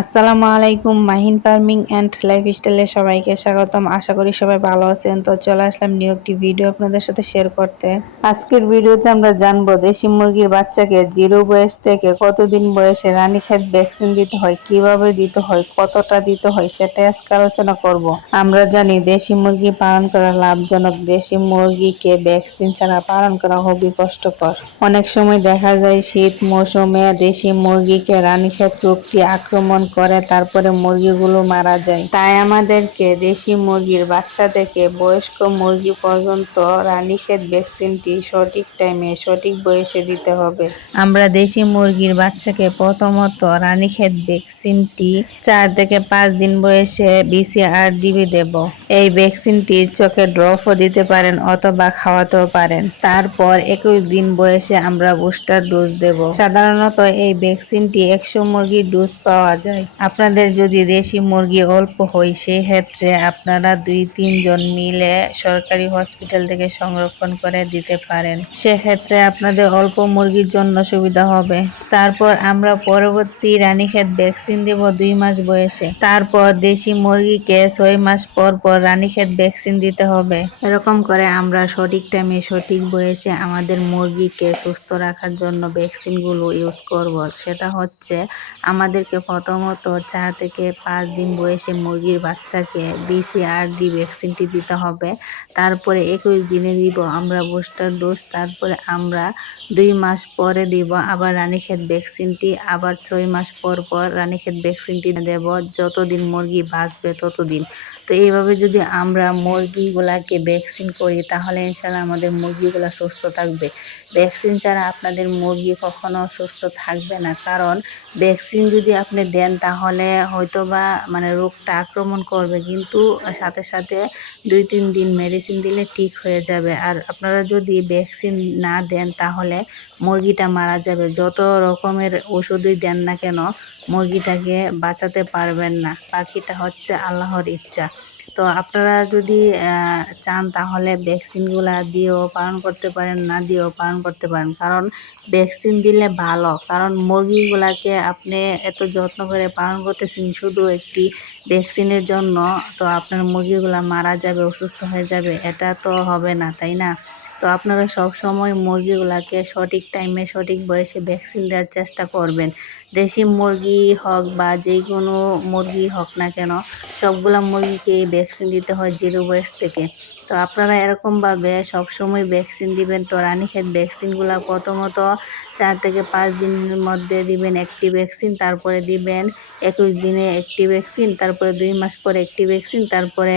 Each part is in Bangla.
আসসালামু আলাইকুম, মাহিন ফার্মিং অ্যান্ড লাইফস্টাইলে সবাইকে স্বাগতম। আশা করি সবাই ভালো আছেন। তো চলে আসলাম নিউ একটি ভিডিও আপনাদের সাথে শেয়ার করতে। আজকের ভিডিওতে আমরা জানব, দেশি মুরগির বাচ্চাকে জিরো বয়স থেকে কতদিন বয়সে রানী রানীক্ষেত ভ্যাকসিন দিতে হয়, কীভাবে দিতে হয়, কতটা দিতে হয় সেটাই আজকে আলোচনা করব। আমরা জানি দেশি মুরগি পালন করা লাভজনক। দেশি মুরগিকে ভ্যাকসিন ছাড়া পালন করা খুবই কষ্টকর। অনেক সময় দেখা যায় শীত মৌসুমে দেশি মুরগিকে রানী রানীক্ষেত রোগটি আক্রমণ করে, তারপরে মুরগিগুলো মারা যায়। তাই আমাদেরকে দেশি মুরগির বাচ্চা থেকে বয়স্ক মুরগি পর্যন্ত রানীক্ষেত ভ্যাকসিনটি সঠিক টাইমে, সঠিক বয়সে দিতে হবে। আমরা দেশি মুরগির বাচ্চাকে প্রথমত রানীক্ষেত ভ্যাকসিনটি চার থেকে পাঁচ দিন বয়সে বিসিআর ডিবি দেব। এই ভ্যাকসিনটি চোখে ড্রপও দিতে পারেন অথবা খাওয়াতেও পারেন। তারপর একুশ দিন বয়সে আমরা বুস্টার ডোজ দেব। সাধারণত এই ভ্যাকসিনটি একশো মুরগির ডোজ পাওয়া যায়। যায়। আপনাদের যদি দেশি মুরগি অল্প হয় সেই ক্ষেত্রে আপনারা দুই, তিনজন মিলে সরকারি হসপিটাল থেকে সংরক্ষণ করে দিতে পারেন। সেক্ষেত্রে আপনাদের অল্প মুরগির জন্য সুবিধা হবে। তারপর আমরা পরবর্তী রানীক্ষেত ভ্যাকসিন দেব দুই মাস বয়সে। তারপর দেশি মুরগিকে ছয় মাস পর পর রানীক্ষেত ভ্যাকসিন দিতে হবে। এরকম করে আমরা সঠিক টাইমে সঠিক বয়সে আমাদের মুরগিকে সুস্থ রাখার জন্য ভ্যাকসিনগুলো ইউজ করব। সেটা হচ্ছে আমাদেরকে প্রথম প্রথমত চার থেকে পাঁচ দিন বয়সে মুরগির বাচ্চাকে বিসিআরডি ভ্যাকসিনটি দিতে হবে। তারপরে একুশ দিনে দিব আমরা বুস্টার ডোজ তারপরে আমরা দুই মাস পরে দিব আবার রানীক্ষেত ভ্যাকসিনটি আবার ছয় মাস পর পর রানীক্ষেত ভ্যাকসিনটি দেব। যতদিন মুরগি বাঁচবে ততদিন। তো এইভাবে যদি আমরা মুরগিগুলাকে ভ্যাকসিন করি, তাহলে ইনশাল্লাহ আমাদের মুরগিগুলা সুস্থ থাকবে। ভ্যাকসিন ছাড়া আপনাদের মুরগি কখনো সুস্থ থাকবে না। কারণ ভ্যাকসিন যদি আপনি দেন তাহলে হয়তো বা মানে রোগটা আক্রমণ করবে। কিন্তু সাথে সাথে দুই তিন দিন মেডিসিন দিলে ঠিক হয়ে যাবে। আর আপনারা যদি ভ্যাকসিন না দেন, তাহলে মুরগিটা মারা যাবে। যত রকমের ওষুধই দেন না কেন, মুরগিটাকে বাঁচাতে পারবেন না। পাখিটা হচ্ছে আল্লাহর ইচ্ছা। তো আপনারা যদি চান তাহলে ভ্যাকসিনগুলা দিয়েও পালন করতে পারেন, না দিয়েও পালন করতে পারেন। কারণ ভ্যাকসিন দিলে ভালো। কারণ মুরগিগুলাকে আপনি এত যত্ন করে পালন করতেছেন শুধু একটি ভ্যাকসিনের জন্য, তো আপনার মুরগিগুলা মারা যাবে, অসুস্থ হয়ে যাবে, এটা তো হবে না, তাই না? তো আপনারা সব সময় মুরগিগুলাকে সঠিক টাইমে সঠিক বয়সে ভ্যাকসিন দেওয়ার চেষ্টা করবেন। দেশি মুরগি হোক বা যে কোনো মুরগি হোক না কেন, সবগুলা মুরগিকে ভ্যাকসিন দিতে হয় জিরো বয়স থেকে। তো আপনারা এরকমভাবে সবসময় ভ্যাকসিন দিবেন। তো রানীক্ষেত ভ্যাকসিনগুলো প্রথমত চার থেকে পাঁচ দিনের মধ্যে দিবেন একটি ভ্যাকসিন তারপরে দিবেন একুশ দিনে একটি ভ্যাকসিন তারপরে দুই মাস পর একটি ভ্যাকসিন তারপরে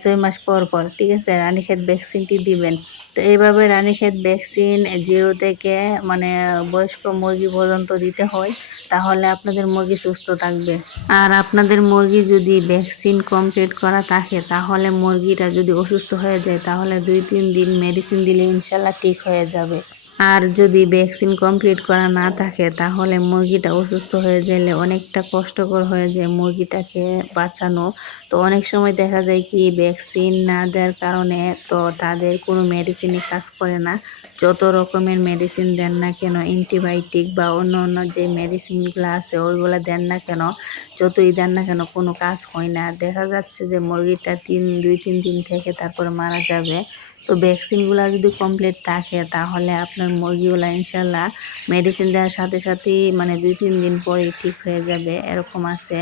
ছয় মাস পর পর, ঠিক আছে? রানীক্ষেত ভ্যাকসিনটি দিবেন। তো এইভাবে রানীক্ষেত ভ্যাকসিন জিরো থেকে মানে বয়স্ক মুরগি পর্যন্ত দিতে হয়, তাহলে আপনাদের মুরগি সুস্থ থাকবে। আর আপনাদের মুরগি যদি ভ্যাকসিন কমপ্লিট করা থাকে, তাহলে মুরগিটা যদি অসুস্থ হয়ে যায়, তাহলে দুই তিন দিন মেডিসিন দিলে ইনশাল্লাহ ঠিক হয়ে যাবে। আর যদি ভ্যাকসিন কমপ্লিট করা না থাকে, তাহলে মুরগিটা অসুস্থ হয়ে গেলে অনেকটা কষ্টকর হয়ে যায় মুরগিটাকে বাঁচানো। তো অনেক সময় দেখা যায় কি, ভ্যাকসিন না দেওয়ার কারণে তো তাদের কোনো মেডিসিনই কাজ করে না। যত রকমের মেডিসিন দেন না কেন অ্যান্টিবায়োটিক বা অন্য অন্য যে মেডিসিনগুলো আছে, ওইগুলো দেন না কেন, যতই দেন না কেন কোনো কাজ হয় না। দেখা যাচ্ছে যে মুরগিটা তিন, দুই, তিন দিন থেকে তারপরে মারা যাবে। তো ভ্যাকসিনগুলো যদি কমপ্লিট থাকে, তাহলে আপনার মুরগিগুলো ইনশাল্লাহ মেডিসিন দেওয়ার সাথে সাথেই মানে দুই তিন দিন পরেই ঠিক হয়ে যাবে, এরকম আছে।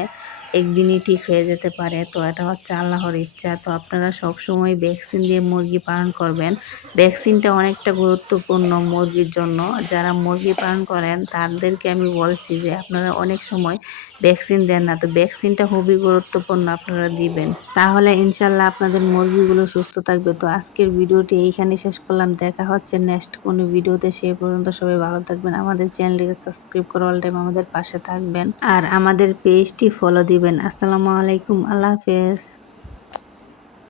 একদিনই ঠিক হয়ে যেতে পারে। তো এটা হচ্ছে আল্লাহর ইচ্ছা। তো আপনারা সব সময় ভ্যাকসিন দিয়ে মুরগি পালন করবেন। ভ্যাকসিনটা অনেকটা গুরুত্বপূর্ণ মুরগির জন্য। যারা মুরগি পালন করেন, তাদেরকে আমি বলছি যে আপনারা অনেক সময় ভ্যাকসিন দেন না। তো ভ্যাকসিনটা খুবই গুরুত্বপূর্ণ আপনারা দিবেন। তাহলে ইনশাল্লাহ আপনাদের মুরগিগুলো সুস্থ থাকবে। তো আজকের ভিডিওটি এইখানে শেষ করলাম। দেখা হচ্ছে নেক্সট কোনো ভিডিওতে। সেই পর্যন্ত সবাই ভালো থাকবেন। আমাদের চ্যানেলটিকে সাবস্ক্রাইব করে অল টাইম আমাদের পাশে থাকবেন। আর আমাদের পেজটি ফলো দিবেন আসসালামু আলাইকুম। আল্লাহ হাফেজ।